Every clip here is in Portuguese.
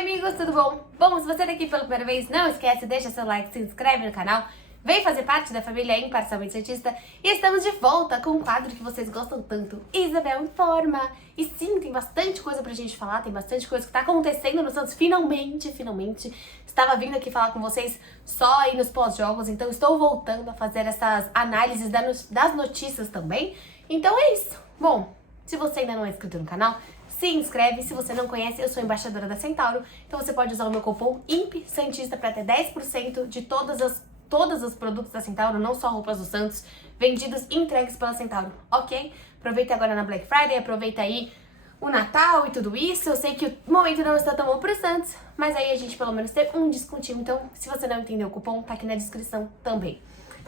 amigos, tudo bom? Bom, se você tá aqui pela primeira vez, não esquece, deixa seu like, se inscreve no canal, vem fazer parte da família Imparcialmente Santista e estamos de volta com um quadro que vocês gostam tanto, Isabel Informa. E sim, tem bastante coisa pra gente falar, tem bastante coisa que tá acontecendo no Santos, finalmente. Estava vindo aqui falar com vocês só aí nos pós-jogos, então estou voltando a fazer essas análises das notícias também. Então é isso. Bom, se você ainda não é inscrito no canal, se inscreve. Se você não conhece, eu sou embaixadora da Centauro, então você pode usar o meu cupom IMPSANTISTA para ter 10% de todos os produtos da Centauro, não só roupas do Santos, vendidos e entregues pela Centauro, ok? Aproveita agora na Black Friday, aproveita aí o Natal e tudo isso. Eu sei que o momento não está tão bom pro Santos, mas aí a gente pelo menos tem um descontinho, então se você não entendeu o cupom, tá aqui na descrição também.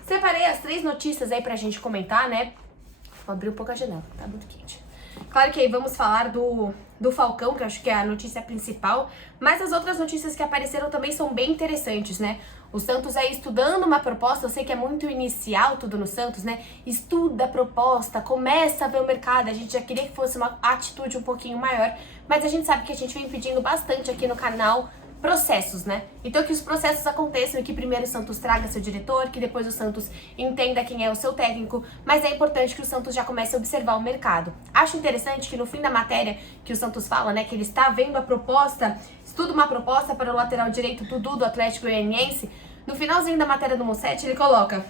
Separei as 3 notícias aí pra gente comentar, né? Vou abrir um pouco a janela, tá muito quente. Claro que aí vamos falar do Falcão, que eu acho que é a notícia principal, mas as outras notícias que apareceram também são bem interessantes, né? O Santos aí estudando uma proposta, eu sei que é muito inicial tudo no Santos, né? Estuda a proposta, começa a ver o mercado, a gente já queria que fosse uma atitude um pouquinho maior, mas a gente sabe que a gente vem pedindo bastante aqui no canal processos, né? Então que os processos aconteçam e que primeiro o Santos traga seu diretor, que depois o Santos entenda quem é o seu técnico, mas é importante que o Santos já comece a observar o mercado. Acho interessante que no fim da matéria que o Santos fala, né, que ele está vendo a proposta, estuda uma proposta para o lateral direito Dudu do Atlético Goianiense, no finalzinho da matéria do Mussetti ele coloca,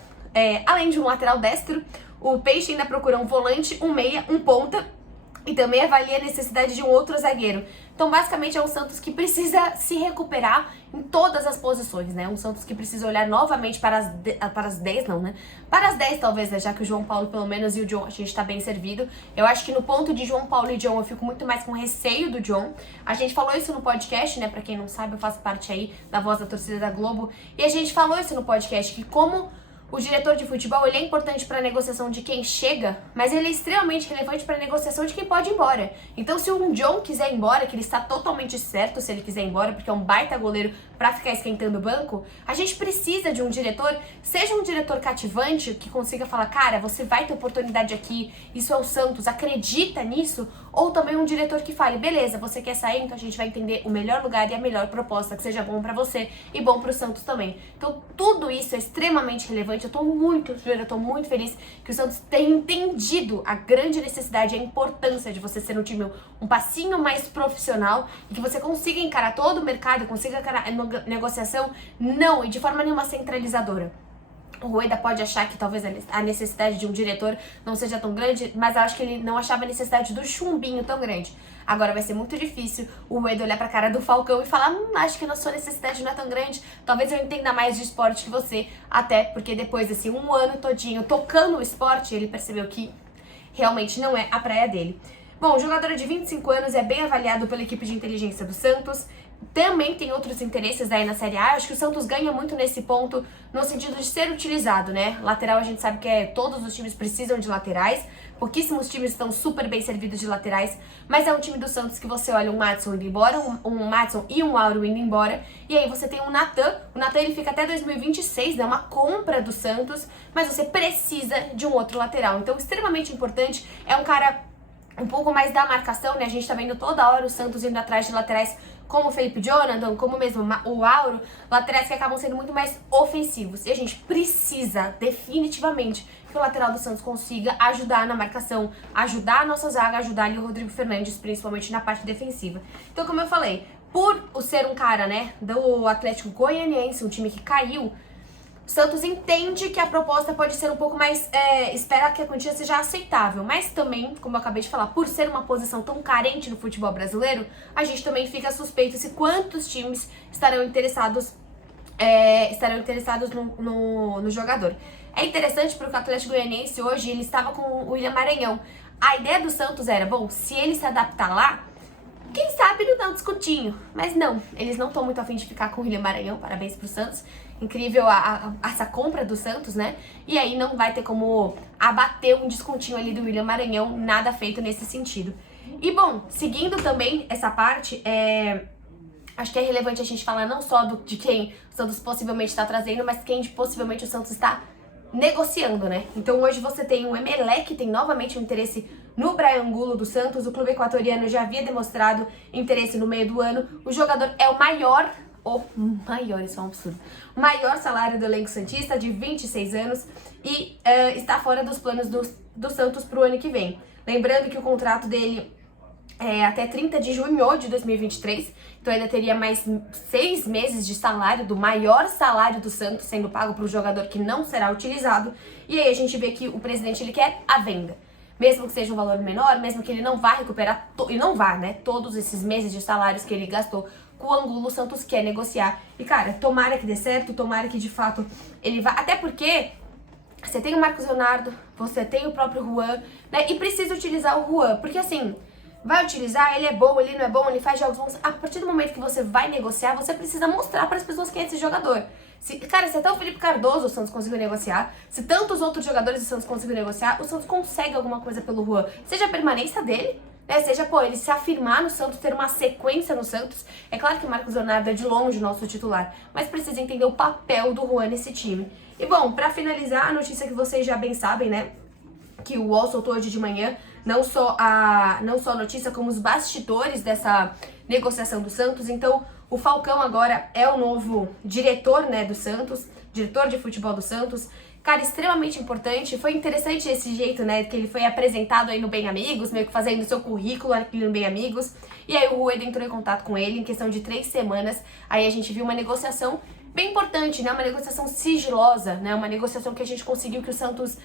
além de um lateral destro, o Peixe ainda procura um volante, um meia, um ponta, e também avalia a necessidade de um outro zagueiro. Então, basicamente, é um Santos que precisa se recuperar em todas as posições, né? Um Santos que precisa olhar novamente para as 10, não, né? Para as 10, talvez, né? Já que o João Paulo, pelo menos, e o John, a gente tá bem servido. Eu acho que no ponto de João Paulo e John, eu fico muito mais com receio do John. A gente falou isso no podcast, né? Pra quem não sabe, eu faço parte aí da Voz da Torcida da Globo. E a gente falou isso no podcast, que como o diretor de futebol, ele é importante para a negociação de quem chega, mas ele é extremamente relevante para a negociação de quem pode ir embora. Então, se o John quiser ir embora, que ele está totalmente certo se ele quiser ir embora, porque é um baita goleiro para ficar esquentando o banco, a gente precisa de um diretor, seja um diretor cativante, que consiga falar, cara, você vai ter oportunidade aqui, isso é o Santos, acredita nisso, ou também um diretor que fale, beleza, você quer sair, então a gente vai entender o melhor lugar e a melhor proposta, que seja bom para você e bom pro Santos também. Então, tudo isso é extremamente relevante. Eu tô muito feliz que o Santos tenha entendido a grande necessidade e a importância de você ser um time um passinho mais profissional e que você consiga encarar todo o mercado, consiga encarar a negociação, não, e de forma nenhuma centralizadora. O Rueda pode achar que talvez a necessidade de um diretor não seja tão grande, mas eu acho que ele não achava a necessidade do chumbinho tão grande. Agora vai ser muito difícil o Rueda olhar pra cara do Falcão e falar, acho que a sua necessidade não é tão grande, talvez eu entenda mais de esporte que você, até porque depois desse um ano todinho tocando o esporte, ele percebeu que realmente não é a praia dele. Bom, o jogador de 25 anos é bem avaliado pela equipe de inteligência do Santos. Também tem outros interesses aí na Série A. Acho que o Santos ganha muito nesse ponto, no sentido de ser utilizado, né? Lateral a gente sabe que todos os times precisam de laterais. Pouquíssimos times estão super bem servidos de laterais. Mas é um time do Santos que você olha um Madison indo embora, um Madison e um Auro indo embora. E aí você tem o Natan. O Natan ele fica até 2026, né? Uma compra do Santos. Mas você precisa de um outro lateral. Então, extremamente importante. É um cara um pouco mais da marcação, né? A gente tá vendo toda hora o Santos indo atrás de laterais como o Felipe Jonathan, como mesmo o Auro, laterais que acabam sendo muito mais ofensivos. E a gente precisa, definitivamente, que o lateral do Santos consiga ajudar na marcação, ajudar a nossa zaga, ajudar ali o Rodrigo Fernandes, principalmente na parte defensiva. Então, como eu falei, por ser um cara, né, do Atlético Goianiense, um time que caiu, o Santos entende que a proposta pode ser um pouco mais, espera que a quantia seja aceitável, mas também, como eu acabei de falar, por ser uma posição tão carente no futebol brasileiro, a gente também fica suspeito se quantos times estarão interessados no jogador. É interessante porque o Atlético Goianiense hoje, ele estava com o William Maranhão. A ideia do Santos era, bom, se ele se adaptar lá, quem sabe não dá um descontinho. Mas não, eles não estão muito afim de ficar com o William Maranhão, parabéns pro Santos. Incrível essa compra do Santos, né? E aí não vai ter como abater um descontinho ali do William Maranhão, nada feito nesse sentido. E bom, seguindo também essa parte, acho que é relevante a gente falar não só de quem o Santos possivelmente está trazendo, mas quem possivelmente o Santos está negociando, né? Então hoje você tem o Emelec, que tem novamente um interesse no Brian Angulo do Santos. O clube equatoriano já havia demonstrado interesse no meio do ano. O jogador é o maior, isso é um absurdo, o maior salário do elenco santista, de 26 anos, e está fora dos planos do Santos para o ano que vem. Lembrando que o contrato dele é até 30 de junho de 2023, então ainda teria mais 6 meses de salário, do maior salário do Santos, sendo pago para um jogador que não será utilizado. E aí a gente vê que o presidente ele quer a venda. Mesmo que seja um valor menor, mesmo que ele não vá recuperar, e não vá, né, todos esses meses de salários que ele gastou com o Angulo, o Santos quer negociar. E cara, tomara que dê certo, tomara que de fato ele vá, até porque você tem o Marcos Leonardo, você tem o próprio Juan, né, e precisa utilizar o Juan, porque assim, vai utilizar, ele é bom, ele não é bom, ele faz jogos bons. A partir do momento que você vai negociar, você precisa mostrar para as pessoas quem é esse jogador. Cara, se até o Felipe Cardoso o Santos conseguiu negociar, se tantos outros jogadores do Santos conseguiu negociar, o Santos consegue alguma coisa pelo Juan. Seja a permanência dele, né? Seja, ele se afirmar no Santos, ter uma sequência no Santos. É claro que o Marcos Leonardo é de longe o nosso titular, mas precisa entender o papel do Juan nesse time. E bom, pra finalizar, a notícia que vocês já bem sabem, né? Que o UOL soltou hoje de manhã, não só a notícia, como os bastidores dessa negociação do Santos. Então, o Falcão agora é o novo diretor, né, do Santos, diretor de futebol do Santos. Cara, extremamente importante. Foi interessante esse jeito, né, que ele foi apresentado aí no Bem Amigos, meio que fazendo o seu currículo aqui no Bem Amigos. E aí o Rueda entrou em contato com ele em questão de 3 semanas. Aí a gente viu uma negociação bem importante, né, uma negociação sigilosa, né, uma negociação que a gente conseguiu que o Santos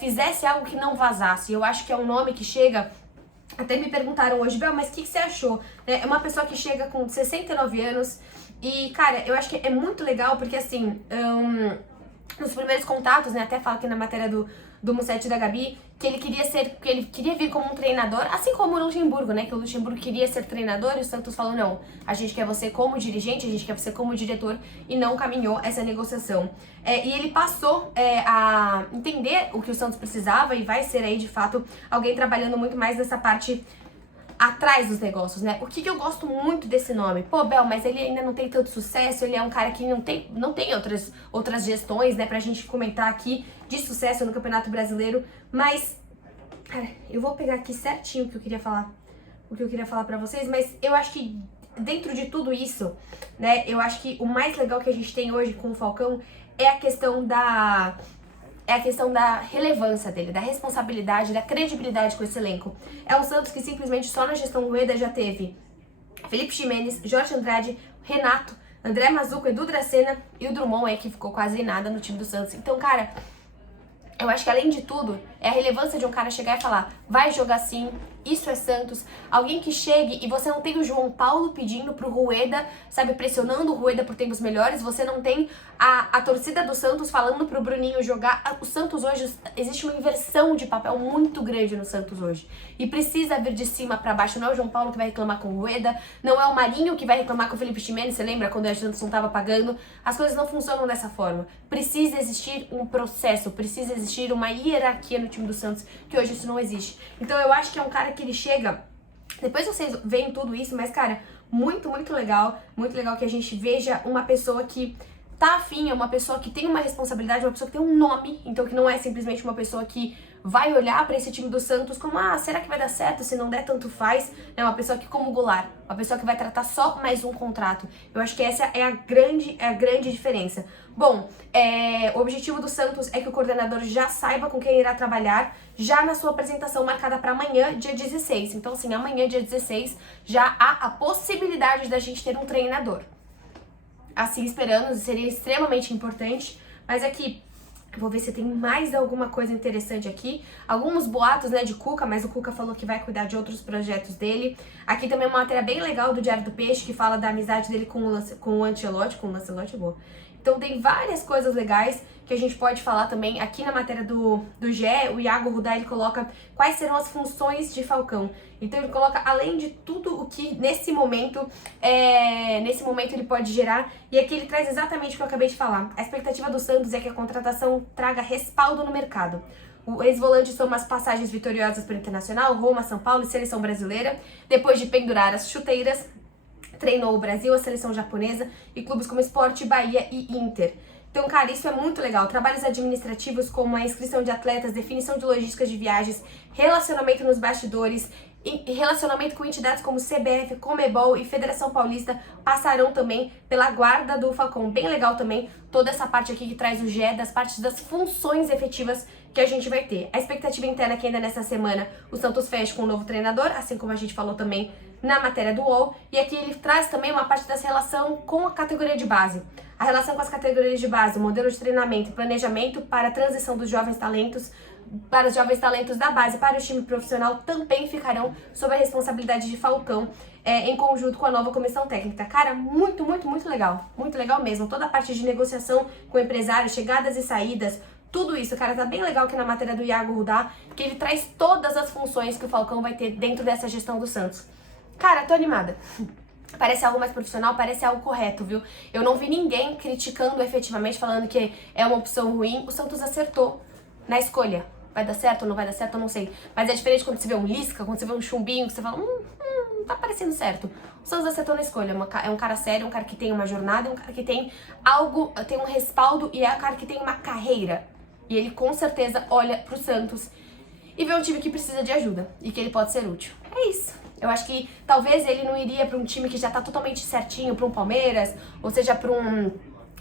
fizesse algo que não vazasse. Eu acho que é um nome que chega. Até me perguntaram hoje, Bel, mas o que você achou? É uma pessoa que chega com 69 anos e, cara, eu acho que é muito legal porque, assim, nos primeiros contatos, né, até fala aqui na matéria do Mussetti da Gabi, que ele queria vir como um treinador, assim como o Luxemburgo, né, que o Luxemburgo queria ser treinador e o Santos falou, não, a gente quer você como dirigente, a gente quer você como diretor, e não caminhou essa negociação. E ele passou a entender o que o Santos precisava e vai ser aí, de fato, alguém trabalhando muito mais nessa parte atrás dos negócios, né? O que eu gosto muito desse nome? Pô, Bel, mas ele ainda não tem tanto sucesso, ele é um cara que não tem outras gestões, né, pra gente comentar aqui de sucesso no Campeonato Brasileiro, mas, cara, eu vou pegar aqui certinho o que eu queria falar pra vocês, mas eu acho que dentro de tudo isso, né, eu acho que o mais legal que a gente tem hoje com o Falcão é a questão da relevância dele, da responsabilidade, da credibilidade com esse elenco. É um Santos que simplesmente só na gestão Rueda já teve Felipe Ximenes, Jorge Andrade, Renato, André Mazuco, Edu Dracena e o Drummond que ficou quase nada no time do Santos. Então, cara, eu acho que além de tudo, é a relevância de um cara chegar e falar, vai jogar sim, isso é Santos. Alguém que chegue e você não tem o João Paulo pedindo pro Rueda, sabe, pressionando o Rueda por tempos melhores, você não tem a torcida do Santos falando pro Bruninho jogar. O Santos hoje, existe uma inversão de papel muito grande no Santos hoje. E precisa vir de cima pra baixo, não é o João Paulo que vai reclamar com o Rueda, não é o Marinho que vai reclamar com o Felipe Ximenes, você lembra quando o Santos não tava pagando? As coisas não funcionam dessa forma. Precisa existir um processo, precisa existir uma hierarquia no time do Santos, que hoje isso não existe. Então eu acho que é um cara que ele chega, depois vocês veem tudo isso, mas cara, muito legal que a gente veja uma pessoa que tá afim, é uma pessoa que tem uma responsabilidade, uma pessoa que tem um nome, então que não é simplesmente uma pessoa que vai olhar pra esse time do Santos como, será que vai dar certo? Se não der, tanto faz. É uma pessoa que, como o Goulart, uma pessoa que vai tratar só mais um contrato. Eu acho que essa é a grande diferença. Bom, o objetivo do Santos é que o coordenador já saiba com quem irá trabalhar, já na sua apresentação marcada para amanhã, dia 16. Então, assim, amanhã, dia 16, já há a possibilidade da gente ter um treinador. Assim esperamos, seria extremamente importante, mas aqui, vou ver se tem mais alguma coisa interessante aqui. Alguns boatos, né, de Cuca, mas o Cuca falou que vai cuidar de outros projetos dele. Aqui também uma matéria bem legal do Diário do Peixe, que fala da amizade dele com o Ancelotti, boa. Então tem várias coisas legais que a gente pode falar também. Aqui na matéria do GE, o Iago Rudá, ele coloca quais serão as funções de Falcão. Então ele coloca, além de tudo o que nesse momento ele pode gerar, e aqui ele traz exatamente o que eu acabei de falar. A expectativa do Santos é que a contratação traga respaldo no mercado. O ex-volante soma as passagens vitoriosas para o Internacional, Roma, São Paulo e Seleção Brasileira. Depois de pendurar as chuteiras, treinou o Brasil, a seleção japonesa e clubes como Sport, Bahia e Inter. Então, cara, isso é muito legal. Trabalhos administrativos como a inscrição de atletas, definição de logística de viagens, relacionamento nos bastidores, relacionamento com entidades como CBF, Comebol e Federação Paulista passarão também pela guarda do Falcão. Bem legal também toda essa parte aqui que traz o GE das partes das funções efetivas que a gente vai ter. A expectativa interna é que ainda nessa semana o Santos feche com um novo treinador, assim como a gente falou também na matéria do UOL. E aqui ele traz também uma parte dessa relação com a categoria de base. A relação com as categorias de base, o modelo de treinamento e planejamento para a transição dos jovens talentos, para os jovens talentos da base para o time profissional também ficarão sob a responsabilidade de Falcão, em conjunto com a nova comissão técnica. Cara, muito legal. Muito legal mesmo. Toda a parte de negociação com empresários, chegadas e saídas, tudo isso, cara, tá bem legal aqui na matéria do Iago Rudá, que ele traz todas as funções que o Falcão vai ter dentro dessa gestão do Santos. Cara, tô animada. Parece algo mais profissional, parece algo correto, viu? Eu não vi ninguém criticando efetivamente, falando que é uma opção ruim. O Santos acertou na escolha. Vai dar certo ou não vai dar certo, eu não sei. Mas é diferente quando você vê um Lisca, quando você vê um Chumbinho, que você fala, tá parecendo certo. O Santos acertou na escolha. É um cara sério, um cara que tem uma jornada, um cara que tem algo, tem um respaldo e é um cara que tem uma carreira. E ele com certeza olha pro Santos e vê um time que precisa de ajuda e que ele pode ser útil. É isso. Eu acho que talvez ele não iria pra um time que já tá totalmente certinho, pra um Palmeiras, ou seja, pra um,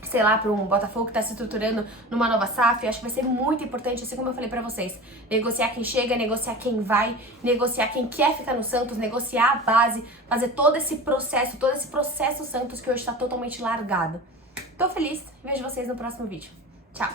sei lá, pra um Botafogo que tá se estruturando numa nova SAF. Eu acho que vai ser muito importante, assim como eu falei pra vocês, negociar quem chega, negociar quem vai, negociar quem quer ficar no Santos, negociar a base, fazer todo esse processo Santos que hoje tá totalmente largado. Tô feliz, vejo vocês no próximo vídeo. Tchau!